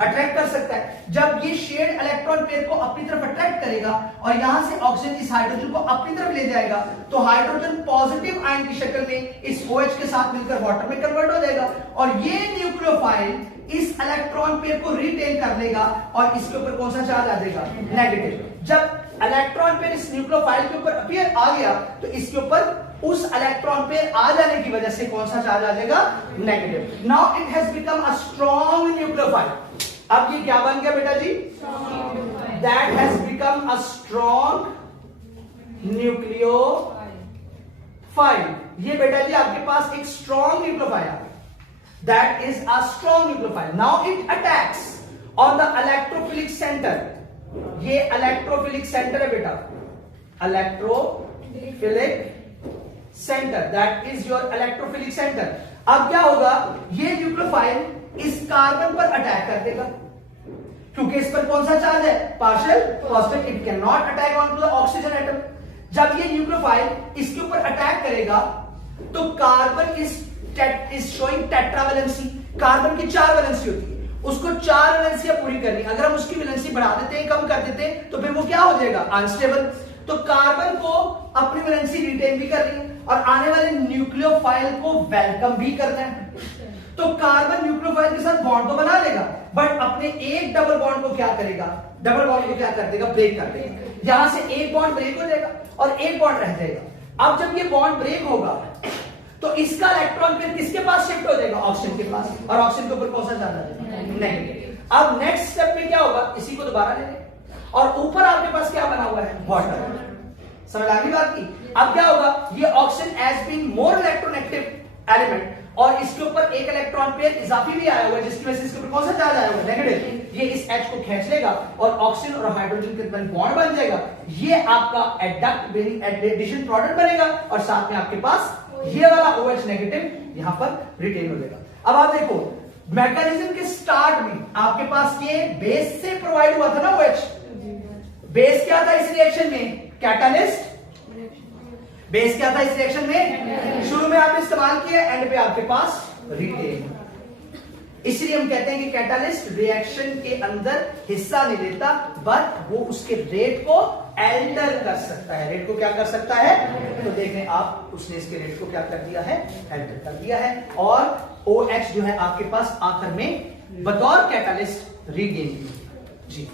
Attract कर सकता है। जब ये शेयर्ड इलेक्ट्रॉन पेयर को अपनी तरफ अट्रैक्ट करेगा और यहां से ऑक्सीजन इस हाइड्रोजन को अपनी तरफ ले जाएगा, तो हाइड्रोजन पॉजिटिव आयन की शक्ल में इस OH के साथ मिलकर वाटर में कन्वर्ट हो जाएगा और ये न्यूक्लियोफाइल इस इलेक्ट्रॉन पेयर को रिटेन कर लेगा और इसके ऊपर कौन सा चार्ज आ जाएगा? नेगेटिव। जब इलेक्ट्रॉन पेयर इस न्यूक्लियोफाइल के ऊपर अपीयर आ गया तो इसके ऊपर उस इलेक्ट्रॉन पेयर आ जाने की वजह से कौन सा चार्ज आ जाएगा? Negative. Now it has become a strong nucleophile. अब ये क्या बन गया बेटा जी? That has become a strong nucleophile. ये बेटा जी आपके पास एक स्ट्रॉन्ग न्यूक्लियोफाइल है। That is a strong nucleophile. Now it attacks on the electrophilic center. ये electrophilic center है बेटा, electrophilic center. That is your electrophilic center. अब क्या होगा? ये न्यूक्लियोफाइल इस कार्बन पर अटैक कर देगा क्योंकि इस पर कौन सा चार्ज है? Partial positive. It can not attack on to the oxygen atom. जब ये न्यूक्लियोफाइल इसके ऊपर अटैक करेगा तो carbon is showing tetravalency. Carbon की 4 वैलेंसी होती है, उसको 4 वैलेंसियां पूरी करनी। अगर हम उसकी वैलेंसी बढ़ा देते हैं, कम कर देते हैं, तो फिर वो क्या हो जाएगा? अनस्टेबल। तो कार्बन को अपनी वैलेंसी रिटेन भी करनी है और आने वाले न्यूक्लियोफाइल को वेलकम भी करना है। तो कार्बन न्यूक्लियोफाइल के साथ बॉन्ड तो बना लेगा, बट अपने एक डबल बॉन्ड को क्या करेगा? डबल बॉन्ड को क्या कर देगा? ब्रेक कर देगा। यहां से एक बॉन्ड ब्रेक हो जाएगा और एक बॉन्ड रह जाएगा। अब जब ये बॉन्ड ब्रेक होगा तो इसका इलेक्ट्रॉन पेयर किसके पास शिफ्ट हो जाएगा? ऑक्सीजन के पास। और ऑक्सीजन के ऊपर कौन सा चार्ज आ जाएगा? नेगेटिव। अब नेक्स्ट स्टेप में क्या होगा? इसी को दोबारा ले लें और ऊपर आपके पास क्या बना हुआ है? वाटर। समझ आ गई बात की? अब क्या होगा? ये oxygen as being more electronegative element और इसके ऊपर एक इलेक्ट्रॉन पेयर इजाफी भी आया हुआ है जिसकी वजह से इसके ऊपर कौन सा चार्ज आया हुआ है? नेगेटिव। ये इस H को खींच लेगा और ऑक्सीजन और हाइड्रोजन के बीच बॉन्ड बन जाएगा। ये आपका एडिशन प्रोडक्ट बनेगा और साथ में आपके पास ये वाला OH नेगेटिव यहां पर रिटेन हो जाएगा। अब आप देखो मैकेनिज्म के स्टार्ट में आपके पास ये बेस से प्रोवाइड हुआ था ना OH। बेस क्या था इस रिएक्शन में? कैटालिस्ट। बेस क्या था इस रिएक्शन में? शुरू में आपने इस्तेमाल किया, एंड पे आपके पास रिटेन। इसलिए हम कहते हैं कि कैटालिस्ट रिएक्शन के अंदर हिस्सा नहीं लेता, बट वो उसके रेट को एल्टर कर सकता है। रेट को क्या कर सकता है? तो देखें आप, उसने इसके रेट को क्या कर दिया है? एल्टर कर दिया है और OH जो है आपके पास आखिर में बतौर कैटालिस्ट रिगेन। जी